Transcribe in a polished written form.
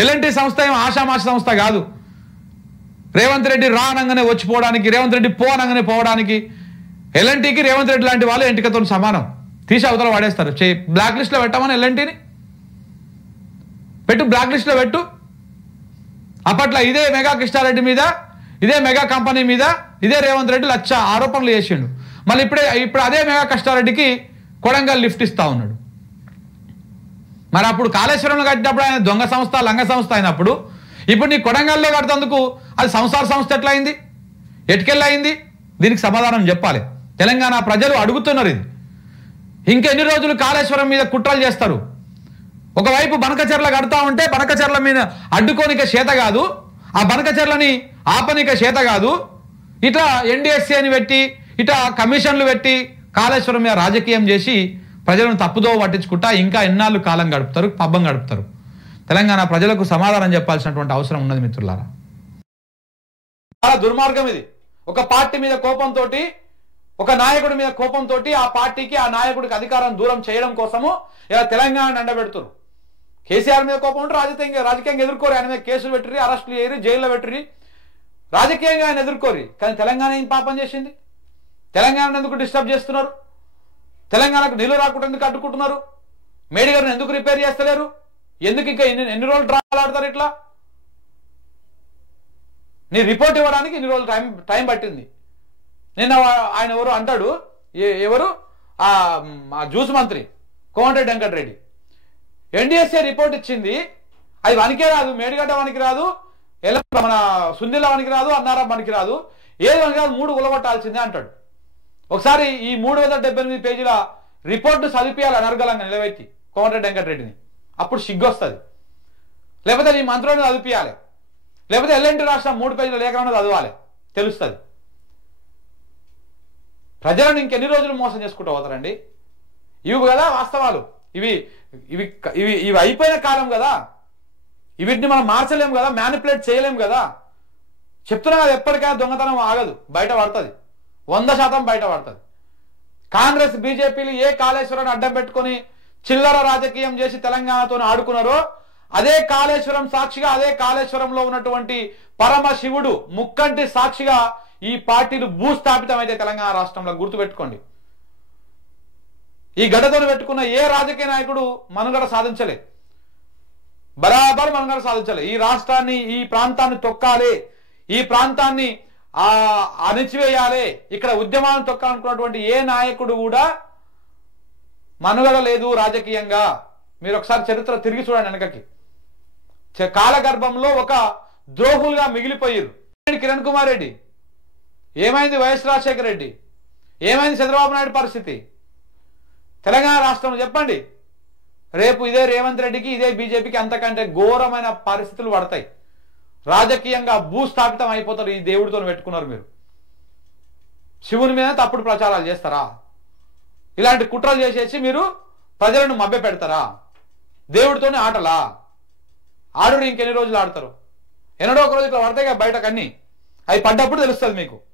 L&T సంస్థ ఏం ఆషామాష సంస్థ కాదు. రేవంత్ రెడ్డి రానంగానే వచ్చిపోవడానికి, రేవంత్ రెడ్డి పోనంగానే పోవడానికి ఎల్ఎన్టీకి రేవంత్ రెడ్డి లాంటి వాళ్ళు ఎంటికతో సమానం. తీసి అవతల వాడేస్తారు. బ్లాక్ లిస్ట్లో పెట్టమని ఎల్ఎన్టీని పెట్టు, బ్లాక్ లిస్ట్లో పెట్టు. అప్పట్లో ఇదే మెగా కృష్ణారెడ్డి మీద, ఇదే మెగా కంపెనీ మీద ఇదే రేవంత్ రెడ్డి లక్ష ఆరోపణలు చేసిండు. మళ్ళీ ఇప్పుడు అదే మెగా కృష్ణారెడ్డికి కొడంగల్ లిఫ్ట్ ఇస్తా ఉన్నాడు. మరి అప్పుడు కాళేశ్వరంలో కట్టినప్పుడు ఆయన దొంగ సంస్థ, లంగ సంస్థ అయినప్పుడు ఇప్పుడు నీ కొడంగల్లో కట్టేందుకు అది సంసార సంస్థ ఎట్లా అయింది, ఎటుకెళ్ళయింది? దీనికి సమాధానం చెప్పాలి. తెలంగాణ ప్రజలు అడుగుతున్నారు. ఇది ఇంకెన్ని రోజులు కాళేశ్వరం మీద కుట్రలు చేస్తారు? ఒకవైపు బనకచెర్ల కడతా ఉంటే బనకచెర్ల మీద అడ్డుకోనిక చేత కాదు, ఆ బనకచెర్లని ఆపనిక చేత కాదు. ఇట్లా ఎన్డీఎస్సీ అని పెట్టి, ఇట్లా కమిషన్లు పెట్టి కాళేశ్వరం మీద రాజకీయం చేసి ప్రజలను తప్పుదో పట్టించుకుంటా ఇంకా ఎన్నాళ్ళు కాలం గడుపుతారు, పబ్బం గడుపుతారు. తెలంగాణ ప్రజలకు సమాధానం చెప్పాల్సినటువంటి అవసరం ఉన్నది మిత్రులారా. చాలా దుర్మార్గం ఇది. ఒక పార్టీ మీద కోపంతో, ఒక నాయకుడి మీద కోపంతో ఆ పార్టీకి, ఆ నాయకుడికి అధికారం దూరం చేయడం కోసము ఇలా తెలంగాణను ఎండబెడుతున్నారు. కేసీఆర్ మీద కోపం ఉంటే రాజకీయంగా ఎదుర్కోరు. ఆయన మీద కేసులు పెట్టిరి, అరెస్టులు చేయరు, జైల్లో పెట్టిరి, రాజకీయంగా ఆయన ఎదుర్కోరు. కానీ తెలంగాణ ఏం పాపం చేసింది? తెలంగాణను ఎందుకు డిస్టర్బ్ చేస్తున్నారు? తెలంగాణకు నీళ్లు రాకుండా ఎందుకు అడ్డుకుంటున్నారు? మేడిగారిని ఎందుకు రిపేర్ చేస్తలేరు? ఎందుకు ఇంకా ఎన్ని రోజులు డ్రామాలు ఆడతారు? ఇట్లా నీ రిపోర్ట్ ఇవ్వడానికి ఇన్ని రోజులు టైం పట్టింది. నిన్న ఆయన ఎవరు అంటాడు, ఎవరు ఆ జ్యూస్ మంత్రి కోమటిరెడ్డి వెంకటరెడ్డి ఎన్డీఎస్ఏ రిపోర్ట్ ఇచ్చింది, అది వనికే రాదు, మేడిగడ్డ వనికి రాదు, మన సుందిల వనికి రాదు, అన్నారం వనికి రాదు, ఏది వనికి రాదు, 3 ఉలగొట్టాల్సిందే అంటాడు. ఒకసారి ఈ 378 పేజీల రిపోర్ట్ను చదివియాలి అనర్గలంగా నిలబెట్టి కోమటిరెడ్డి వెంకటరెడ్డిని. అప్పుడు సిగ్గొస్తుంది. లేకపోతే ఈ మంత్రులను చదివియాలి, లేకపోతే ఎల్ఎన్టీ రాష్ట్రం 3 పేజీల లేఖలను చదవాలి, తెలుస్తుంది. ప్రజలను ఇంకెన్ని రోజులు మోసం చేసుకుంటూ పోతారండి? ఇవి కదా వాస్తవాలు. ఇవి ఇవి ఇవి ఇవి అయిపోయిన కాలం కదా. వీటిని మనం మార్చలేము కదా, మ్యానిపులేట్ చేయలేము కదా. చెప్తున్నా కదా, ఎప్పటికైనా దొంగతనం ఆగదు, బయట పడుతుంది, 100% బయట పడుతుంది. కాంగ్రెస్ బీజేపీలు ఏ కాళేశ్వరాన్ని అడ్డం పెట్టుకొని చిల్లర రాజకీయం చేసి తెలంగాణతో ఆడుకున్నారో అదే కాళేశ్వరం సాక్షిగా, అదే కాళేశ్వరంలో ఉన్నటువంటి పరమశివుడు ముక్కంటి సాక్షిగా ఈ పార్టీలు భూస్థాపితమైతే తెలంగాణ రాష్ట్రంలో గుర్తుపెట్టుకోండి. ఈ గడ్డతో పెట్టుకున్న ఏ రాజకీయ నాయకుడు మనుగడ సాధించలే, బరాబర్ మనుగడ సాధించలే. ఈ రాష్ట్రాన్ని, ఈ ప్రాంతాన్ని తొక్కాలి, ఈ ప్రాంతాన్ని అణిచివేయాలి, ఇక్కడ ఉద్యమాలను తొక్కాలనుకున్నటువంటి ఏ నాయకుడు కూడా మనుగడ లేదు రాజకీయంగా. మీరు ఒకసారి చరిత్ర తిరిగి చూడండి వెనకకి. కాలగర్భంలో ఒక ద్రోహులుగా మిగిలిపోయారు. కిరణ్ కుమార్ రెడ్డి ఏమైంది? వైఎస్ రాజశేఖర రెడ్డి ఏమైంది? చంద్రబాబు నాయుడు పరిస్థితి తెలంగాణ రాష్ట్రంలో చెప్పండి. రేపు ఇదే రేవంత్ రెడ్డికి, ఇదే బీజేపీకి అంతకంటే ఘోరమైన పరిస్థితులు పడతాయి. రాజకీయంగా భూస్థాపితం అయిపోతారు. ఈ దేవుడితో పెట్టుకున్నారు మీరు. శివుని మీద తప్పుడు ప్రచారాలు చేస్తారా? ఇలాంటి కుట్రలు చేసేసి మీరు ప్రజలను మభ్య పెడతారా? దేవుడితోనే ఆటలా? ఆడు ఇంకెన్ని రోజులు ఆడతారు? ఎన్నడో ఒక రోజు ఇట్లా పడతాయి కదా బయటకు, అన్ని అవి పడ్డప్పుడు తెలుస్తుంది మీకు.